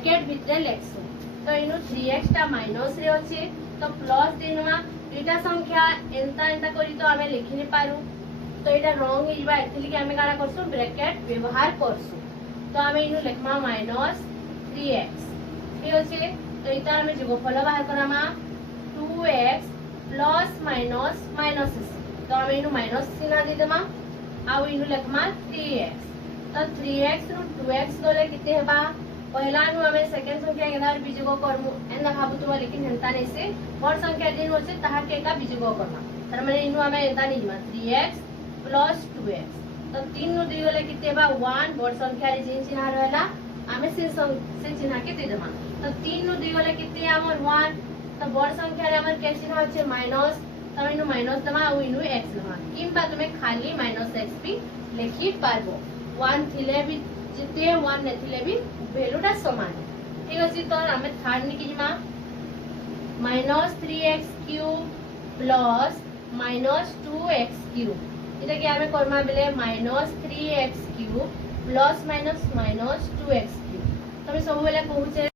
bracket भितरे लेखसु तो इनु 3x टा माइनस रे अछि तो प्लस दिनमा दुईटा संख्या एंता एंता करी तो आमे लिखि नि पारू तो एटा रॉन्ग हिबा एथिली कि आमे कारा करसु ब्रैकेट व्यवहार करसु तो आमे इनु लेखमा माइनस 3x ठीक अछि तो इता आमे जोगफल बाहर करामा 2x प्लस माइनस माइनस तो आमे इनु माइनस चिन्ह दे देमा आ इनु लेखमा 3x तो 3x रु 2x गले किते हेबा पहला नु हमें सेकंड संख्या केदार बिजोग करमु एंदा भाबुतुवा लेकिन हेंता नै से बड़ संख्या दिन होचे ताहा के का बिजोग करना तर माने इनु हमें एंता नै जमा 3x प्लस 2x तो 3 नु 2 गले किते हेबा 1 बड़ संख्या रे जिन चिन्ह रहला हमें से चिन्ह के दे देमा तो 3 नु 2 गले किते हमर 1 तो बड़ संख्या रे हमर के चिन्ह होचे माइनस तो इनु माइनस दमा आ इनु x दमा किंबा तुमे खाली माइनस x भी लिखि पारबो 1 थिले भी जिते 1 नेथिले भी वैल्यूटा समान ठीक अछि तो हमें थर्ड नि keema minus 3x cube plus minus 2x cube इटा कि हमें करमा बेले minus 3x cube plus minus minus 2x cube तो हम सब बेले कहू